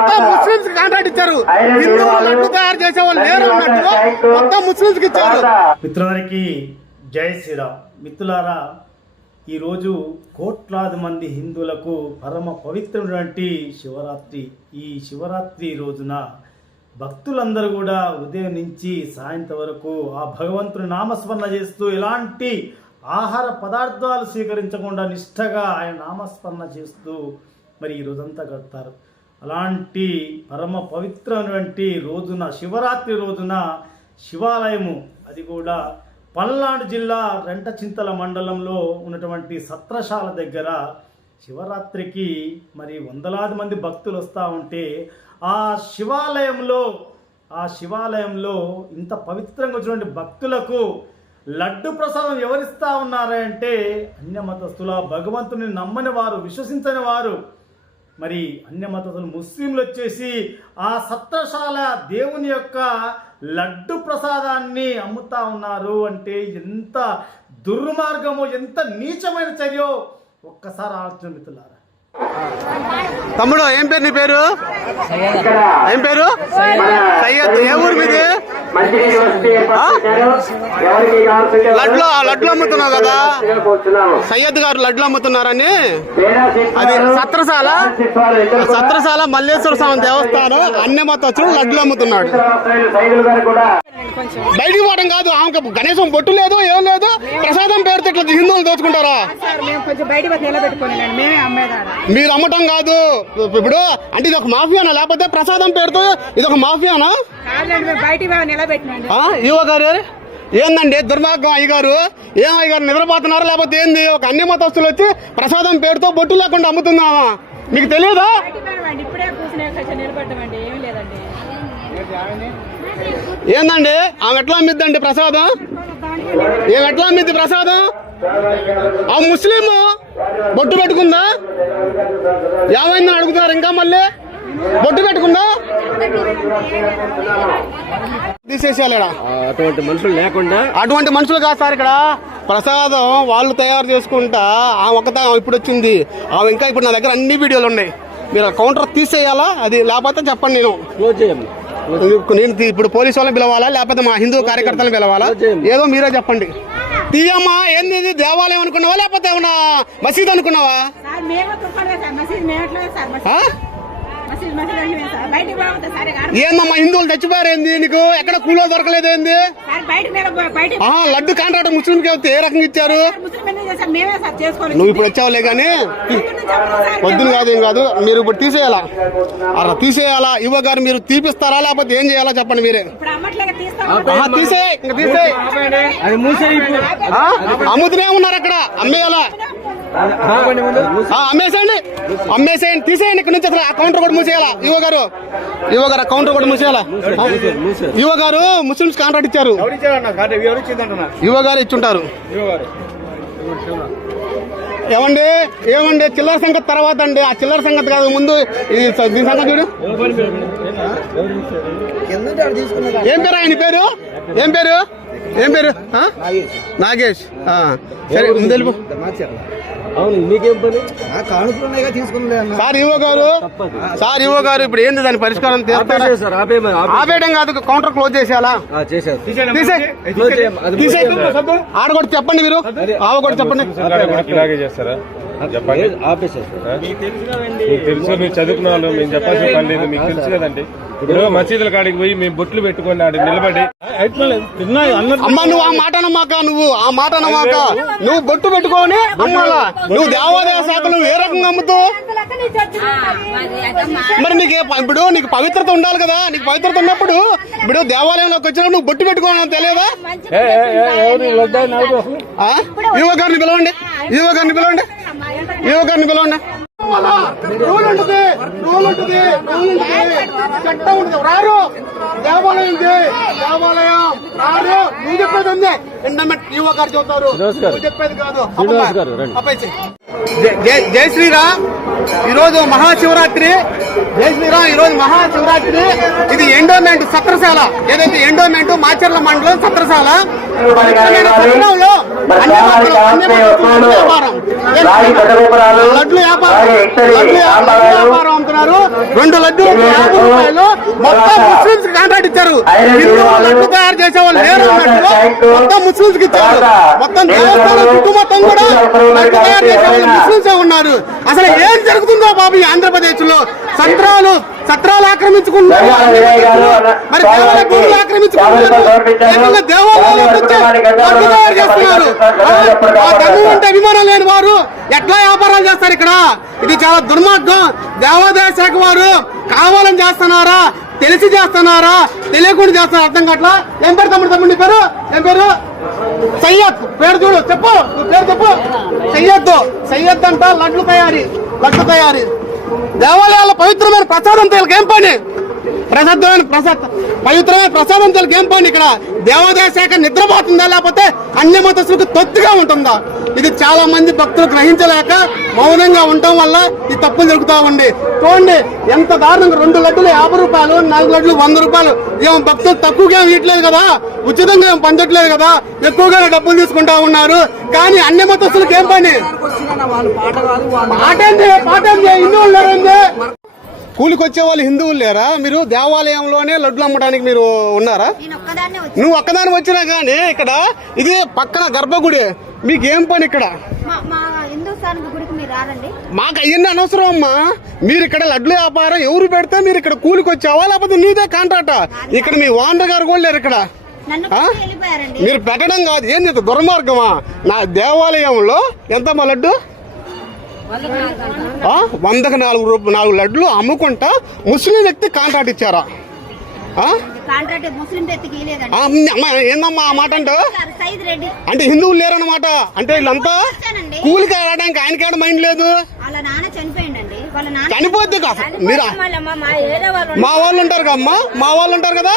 మొత్తం Muslims contract ఇచ్చారు. హిందువులు లడ్డు తయారు చేసే వాళ్ళు లేరు అన్నట్టు మొత్తం ముస్లింస్ కి ఇచ్చారు. మిత్రులందరికీ జై శ్రీరామ్. మిత్రులారా, ఈరోజు కోట్లాది మంది హిందువులకు పరమ పవిత్రమైనటువంటి శివరాత్రి. ఈ శివరాత్రి రోజున భక్తులందరూ కూడా ఉదయం నుంచి సాయంత్రం వరకు ఆ భగవంతుని నామస్మరణ చేస్తూ ఎలాంటి ఆహార పదార్థాలు స్వీకరించకుండా నిష్ఠగా ఆయన నామస్మరణ చేస్తూ మరి ఈ రోజంతా గడుపుతారు. అలాంటి పరమ పవిత్రమైనటువంటి రోజున, శివరాత్రి రోజున శివాలయము, అది కూడా పల్నాడు జిల్లా రెంటచింతల మండలంలో ఉన్నటువంటి సత్రశాల దగ్గర శివరాత్రికి మరి వందలాది మంది భక్తులు వస్తూ ఉంటే ఆ శివాలయంలో ఇంత పవిత్రంగా వచ్చినటువంటి భక్తులకు లడ్డు ప్రసాదం ఎవరిస్తూ ఉన్నారంటే అన్యమతస్థుల, భగవంతుని నమ్మని వారు, విశ్వసించని వారు, మరి అన్యమతస్థులు ముస్లింలు వచ్చేసి ఆ సత్రశాల దేవుని యొక్క లడ్డు ప్రసాదాన్ని అమ్ముతా ఉన్నారు. అంటే ఎంత దుర్మార్గమో, ఎంత నీచమైన చర్యో ఒక్కసారి ఆలోచన మిత్రులారా. తమ్ముడు, ఏం పేరు నీ పేరు? ఏం పేరు? సయ్యద్. ఏ ఊరు మీది? లడ్లు అమ్ముతున్నావు కదా, సయ్యద్ గారు లడ్లు అమ్ముతున్నారని. అది సత్రశాల మల్లేశ్వర స్వామి దేవస్థానం అన్యమతస్థుడు లడ్లు అమ్ముతున్నాడు. బయటికి పోవడం కాదు, ఆమెకు కనీసం బొట్టు లేదు, ఏం లేదు. ప్రసాదం పేరుతో ఇట్లా హిందువులు దోచుకుంటారా? మీరు అమ్మటం కాదు. ఇప్పుడు అంటే ఇది ఒక మాఫియానా, లేకపోతే ప్రసాదం పేరుతో ఇది ఒక మాఫియానా? ఈవో గారు ఏందండి దుర్మార్గం? అయ్యగారు ఏం అయ్యగారు నిద్రపోతున్నారా లేకపోతే ఏంది? ఒక అన్యమతస్తులు వచ్చి ప్రసాదం పేరుతో బొట్టు లేకుండా అమ్ముతున్నావా? మీకు తెలియదా? ఏందండి ఆమె ఎట్లా అమ్మిద్దండి ప్రసాదం? ఏం ఎట్లా అమ్మిద్ది ప్రసాదం? ఆ ముస్లిం బొట్టు పెట్టుకుందా? ఏమైందని అడుగుతున్నారు. ఇంకా మళ్ళీ బొట్టు పెట్టుకుందా? తీసేసేయాలి. అటువంటి మనుషులు లేకుండా. అటువంటి మనుషులు కాదు సార్. ఇక్కడ ప్రసాదం వాళ్ళు తయారు చేసుకుంటా ఆమె ఒకటే ఇప్పుడు వచ్చింది. ఆమె ఇంకా ఇప్పుడు నా దగ్గర అన్ని వీడియోలు ఉన్నాయి. మీరు కౌంటర్ తీసేయాలా? అది లేకపోతే చెప్పండి. నేను ఇప్పుడు పోలీసు వాళ్ళని పిలవాలా లేకపోతే మా హిందూ కార్యకర్తలను పిలవాలా? ఏదో మీరే చెప్పండి. తీయమ్మా. ఏంది ఇది? దేవాలయం అనుకున్నావా లేకపోతే ఏమన్నా మసీద్ అనుకున్నావా? ఏందమ్మా హిందువులు చచ్చిపోయారు ఏంది? నీకు ఎక్కడ కూలో దొరకలేదేంది? లడ్డు కాంట్రాక్ట్ ముస్లింకి అయితే ఏ రకంగా ఇచ్చారు? నువ్వు ఇప్పుడు వచ్చావులే కానీ పొద్దున కాదు, ఏం కాదు. మీరు ఇప్పుడు తీసేయాలా? అలా తీసేయాలా? ఇవ్వ గారు మీరు తీపిస్తారా లేకపోతే ఏం చేయాలా చెప్పండి మీరే. తీసే అమ్ముతూనే ఉన్నారు అక్కడ. అమ్మేయాలా? అమ్మేసేయండి, తీసేయండి ఇక్కడ నుంచి. అసలు ఆ కౌంటర్ కూడా మూసేయాలా? ఇవ్వ గారు కౌంటర్ కూడా మూసేయాలా? ఇవ్వ గారు ముస్లింస్ కాంట్రాక్ట్ ఇచ్చారు. ఇవ్వ గారు ఇచ్చుంటారు. ఏమండి చిల్లర సంగతి తర్వాత అండి. ఆ చిల్లర సంగతి కాదు, ముందు దీని సంగతి చూడు. ఏం పేరు ఆయన పేరు? ఏం పేరు? నాగేష్. సరే ముందు వెళ్ళిపో. సార్ ఇవ్వ గారు ఇప్పుడు ఏంది దాని పరిష్కారం? ఆపేయడం కాదు, కౌంటర్ క్లోజ్ చేసేయాలా? ఆడ కూడా చెప్పండి. మీరు ఆవ కూడా చెప్పండి. తెలుసు, మీరు చదువుకున్న వాళ్ళు, మేము చెప్పాల్సిన పని లేదు. మీకు తెలుసు కదండి. ఇప్పుడు మసీదుల కాడికి పోయి మేము బొట్లు పెట్టుకుని ఆడ నిలబడి అమ్మా నువ్వు ఆ మాట అనమాక, నువ్వు బొట్టు పెట్టుకోని అమ్మాలా? నువ్వు దేవాదాయ శాఖలు ఏ రకంగా అమ్ముతావు? మరి ఇప్పుడు నీకు పవిత్రత ఉండాలి కదా. నీకు పవిత్రత ఉన్నప్పుడు ఇప్పుడు దేవాలయంలోకి వచ్చినప్పుడు నువ్వు బొట్టు పెట్టుకోవాలని తెలియదా? యువ గారిని పిలవండి. రూల్ ఉంటుంది, చట్టం ఉంటుంది. రారు దేవాలయం రారు. నువ్వు చెప్పేది ఉంది. ఎండమెంట్ యువ గారు చెబుతారు, నువ్వు చెప్పేది కాదు. జై శ్రీరామ్. ఈరోజు మహాశివరాత్రి. ఇది ఎండోమెంట్ సత్రశాల, ఏదైతే ఎండోమెంట్ మాచర్ల మండలం సత్రశాల పట్టణంలో లడ్లు వ్యాపారం అమ్ముతున్నారు. 2 లడ్లు 50 రూపాయలు. మొత్తం ముస్లింస్ కాంట్రాక్ట్ ఇచ్చారు. హిందువులు లడ్లు తయారు చేసే వాళ్ళు లేరు అన్నట్టు మొత్తం ముస్లింస్ కి ఇచ్చారు. మొత్తం దేవస్థానం చుట్టూ మొత్తం కూడా లడ్లు తయారు చేసే వాళ్ళు ముస్లింసే ఉన్నారు. అసలు ఏం జరుగుతుందో బాబు ఈ ఆంధ్రప్రదేశ్ లో? సత్రాలు ఆక్రమించుకుంటున్నారు, మరి దేవాలయ భూములు ఆక్రమించుకుంటున్నారు, దేవాలయాలకు వచ్చి లడ్లు తయారు చేస్తున్నారు. ఆ ధర్మం అంటే అభిమానం లేని వారు ఎట్లా వ్యాపారాలు చేస్తారు ఇక్కడ? ఇది చాలా దుర్మార్గం. దేవాదాయ శాఖ వారు కావాలని చేస్తున్నారా, తెలిసి చేస్తున్నారా, తెలియకుండా చేస్తున్నారా అర్థం కావట్లా. ఏం పేరు తమ్ముడు నీ పేరు? ఏం పేరు? సయ్యద్. పేరు చూడు, చెప్పు పేరు చెప్పు. సయ్యద్ అంట. లడ్లు తయారీ. దేవాలయాల పవిత్రమైన ప్రసాదం తేలికి ఏం పని? పవిత్రమైన ప్రసాదం తేలికి ఏం పని? ఇక్కడ దేవాదాయ శాఖ నిద్రపోతుందా, లేకపోతే అన్య మతస్థులకు తొత్తుగా ఉంటుందా? ఇది చాలా మంది భక్తులు గ్రహించలేక మౌనంగా ఉండటం వల్ల ఈ తప్పులు జరుగుతా ఉంది. చూడండి ఎంత దారుణంగా. 2 లడ్డులు 50 రూపాయలు, 4 లడ్లు 100 రూపాయలు. ఏం భక్తులు తక్కువగా ఇవ్వట్లేదు కదా, ఉచితంగా ఏం పంచట్లేదు కదా, ఎక్కువగానే డబ్బులు తీసుకుంటా ఉన్నారు. కానీ అన్య మతస్థులకు ఏం పని? పాఠం హిందువులు లేరండి. కూలికి వచ్చే వాళ్ళు హిందువులు లేరా? మీరు దేవాలయంలోనే లడ్లు అమ్మడానికి మీరు ఉన్నారా? నువ్వు ఒక్కదాని వచ్చినా గానీ ఇక్కడ ఇది పక్కన గర్భగుడి, మీకేం పని ఇక్కడ? మాకు అవన్నీ అనవసరం అమ్మా. మీరు ఇక్కడ లడ్లు వ్యాపారం ఎవరు పెడితే మీరు ఇక్కడ కూలికి వచ్చావా, లేకపోతే నీదే కాంట్రాక్టా? ఇక్కడ మీ ఓనర్ గారు కూడా లేరు ఇక్కడ. మీరు పెట్టడం కాదు, ఏంది దుర్మార్గమా? నా దేవాలయంలో ఎంతమ్మా లడ్డు? 100కి 4 లడ్లు అమ్ముకుంటా ముస్లిం వ్యక్తి కాంట్రాక్ట్ ఇచ్చారా? ఏందమ్మా ఆ మాట? అంటే హిందువులు లేరన్నమాట. అంటే వీళ్ళంతా కూలికి వెళ్ళడానికి ఆయనకేడ మైండ్ లేదు. చనిపోద్ది కాదు. మీరు మా వాళ్ళు ఉంటారు కమ్మా, మా వాళ్ళు ఉంటారు కదా.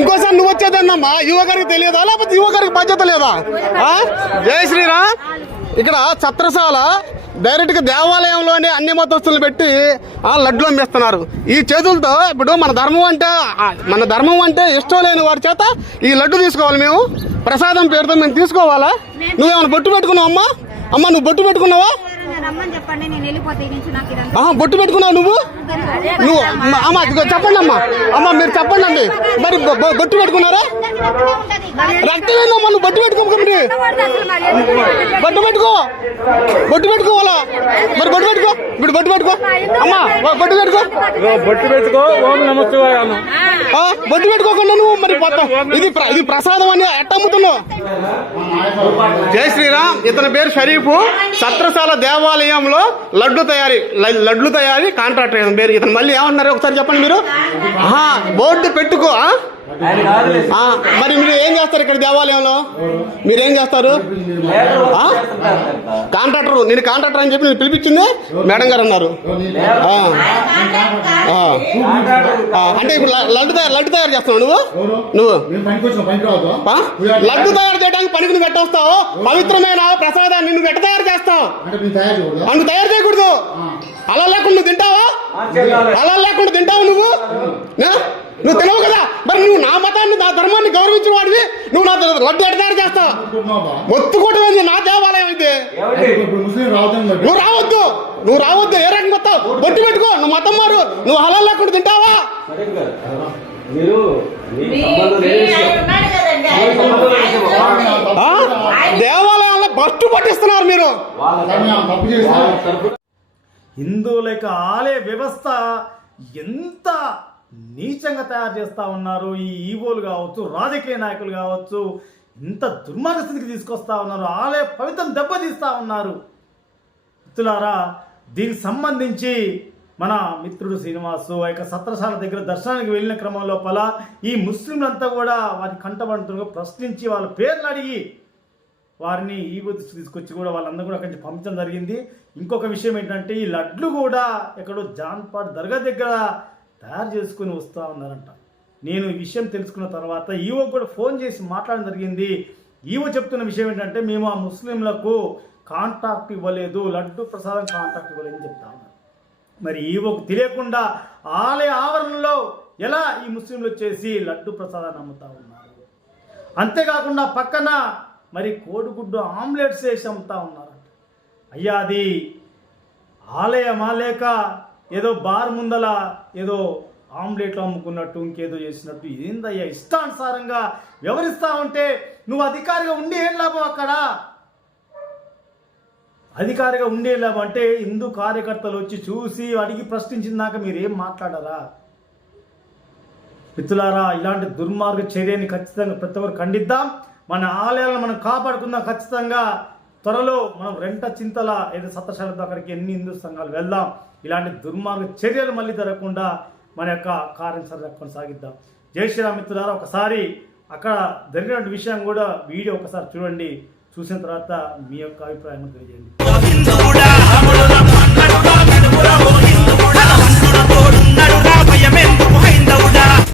ఇంకోసారి నువ్వు వచ్చేదన్నమ్మా. యువగారికి తెలియదా, లేకపోతే యువగారికి బాధ్యత లేదా? జై శ్రీరామ్. ఇక్కడ ఛత్రసాల డైరెక్ట్ గా దేవాలయంలోనే అన్ని మతస్థులు పెట్టి లడ్లు అమ్మేస్తున్నారు ఈ చేతులతో. ఇప్పుడు మన ధర్మం అంటే ఇష్టం లేని వారి చేత ఈ లడ్డు తీసుకోవాలి. మేము ప్రసాదం పేరుతో మేము తీసుకోవాలా? నువ్వేమైనా బొట్టు పెట్టుకున్నావు అమ్మా? నువ్వు బొట్టు పెట్టుకున్నావా? బొట్టు పెట్టుకున్నావు నువ్వు? చెప్పండి అమ్మా మీరు చెప్పండి అండి. మరి బొట్టు పెట్టుకున్నారా? రక్తం ఏందమ్మా? నువ్వు బొట్టు పెట్టుకోకండి. బొట్టు పెట్టుకోవాలా? మరి బొట్టు పెట్టుకో. ఇప్పుడు బొట్టు పెట్టుకో అమ్మా. బొట్టు పెట్టుకో. బొట్టు పెట్టుకోకుండా నువ్వు మరి ఇది ప్రసాదం అని ఎట్ట అమ్ముతున్నావు? జై శ్రీరామ్. ఇతని పేరు షరీఫ్. ఛత్రసాల దేవాలయంలో లడ్లు తయారీ కాంట్రాక్టర్ ఇతని పేరు. ఇతను మళ్ళీ ఏమన్నారు ఒకసారి చెప్పండి మీరు. బోర్డు పెట్టుకో. మరి మీరు ఏం చేస్తారు ఇక్కడ దేవాలయంలో? మీరేం చేస్తారు? కాంట్రాక్టర్. నేను కాంట్రాక్టర్ అని చెప్పి నేను పిలిపించింది మేడం గారు అన్నారు. అంటే ఇప్పుడు లడ్డు తయారు చేస్తున్నావు నువ్వు లడ్డు తయారు చేయడానికి పనికి నువ్వు ఎట్టొస్తావు? పవిత్రమైన ప్రసాదాన్ని నువ్వు ఎట్ట తయారు చేస్తావు? నువ్వు తయారు చేయకూడదు. అలా లేకుండా నువ్వు తింటావా? నువ్వు తెలియవు కదా. మరి నువ్వు నా మతాన్ని, నా ధర్మాన్ని గౌరవించిన వాడివి, నువ్వు నా లడ్డు ఎట్ట తయారు చేస్తావు? మొత్తుకోవటం నా దేవాలయం అయితే. నువ్వు రావద్దు. ఏ రకం మొత్తం బొట్టు పెట్టుకో. నువ్వు మతం మారు. నువ్వు హలాల్ లేకుండా తింటావా? దేవాలయాల్లో బట్టు పట్టిస్తున్నారు మీరు. హిందువుల యొక్క ఆలయ వ్యవస్థ ఎంత నీచంగా తయారు చేస్తూ ఉన్నారు. ఈ ఈవోలు కావచ్చు, రాజకీయ నాయకులు కావచ్చు, ఇంత దుర్మార్గ స్థితికి తీసుకొస్తా ఉన్నారు. ఆలయ పవిత్రం దెబ్బతీస్తూ ఉన్నారు. మిత్రులారా, దీనికి సంబంధించి మన మిత్రుడు శ్రీనివాసు ఆ యొక్క సత్రశాల దగ్గర దర్శనానికి వెళ్ళిన క్రమం లోపల ఈ ముస్లింలంతా కూడా వారి కంటపడుతున్న ప్రశ్నించి వాళ్ళ పేర్లు అడిగి వారిని ఈవో దృష్టికి తీసుకొచ్చి కూడా వాళ్ళందరూ కూడా అక్కడి నుంచి పంపించడం జరిగింది. ఇంకొక విషయం ఏంటంటే ఈ లడ్లు కూడా ఎక్కడో జాన్పాడ్ దర్గా దగ్గర తయారు చేసుకుని వస్తూ ఉన్నారంట. నేను ఈ విషయం తెలుసుకున్న తర్వాత ఈవో కూడా ఫోన్ చేసి మాట్లాడడం జరిగింది. ఈవో చెప్తున్న విషయం ఏంటంటే మేము ఆ ముస్లింలకు కాంట్రాక్ట్ ఇవ్వలేదు, లడ్డు ప్రసాదం కాంట్రాక్ట్ ఇవ్వలేదు అని చెప్తా ఉన్నారు. మరి ఈవోకు తెలియకుండా ఆలయ ఆవరణలో ఎలా ఈ ముస్లింలు వచ్చేసి లడ్డు ప్రసాదాన్ని అమ్ముతా ఉన్నారు? అంతేకాకుండా పక్కన మరి కోడిగుడ్డు ఆమ్లెట్స్ వేసి అమ్ముతా ఉన్నారంట. అయ్యా అది ఆలయమా లేక ఏదో బార్ ముందల ఏదో ఆమ్లెట్లు అమ్ముకున్నట్టు ఇంకేదో చేసినట్టు ఏందయ్యా ఇష్టానుసారంగా వ్యవహరిస్తా ఉంటే నువ్వు అధికారిగా ఉండి ఏం లాభం అక్కడ? అధికారిగా ఉండే లాభం అంటే హిందూ కార్యకర్తలు వచ్చి చూసి అడిగి ప్రశ్నించిందాక మీరేం మాట్లాడారా? మిత్రులారా, ఇలాంటి దుర్మార్గ చర్యని ఖచ్చితంగా ప్రతి ఒక్కరు ఖండిద్దాం. మన ఆలయాలను మనం కాపాడుకుందాం. ఖచ్చితంగా త్వరలో మనం రెంట చింతల ఏదో సత్తశాలతో అక్కడికి ఎన్ని హిందూ సంఘాలు వెళ్దాం. ఇలాంటి దుర్మార్గ చర్యలు మళ్ళీ జరగకుండా మన యొక్క కార్యాచరణ కొనసాగిద్దాం. జై శ్రీరామ్. మిత్రులారా, ఒకసారి అక్కడ జరిగిన విషయం కూడా వీడియో ఒకసారి చూడండి. చూసిన తర్వాత మీ యొక్క అభిప్రాయం తెలియజేయండి.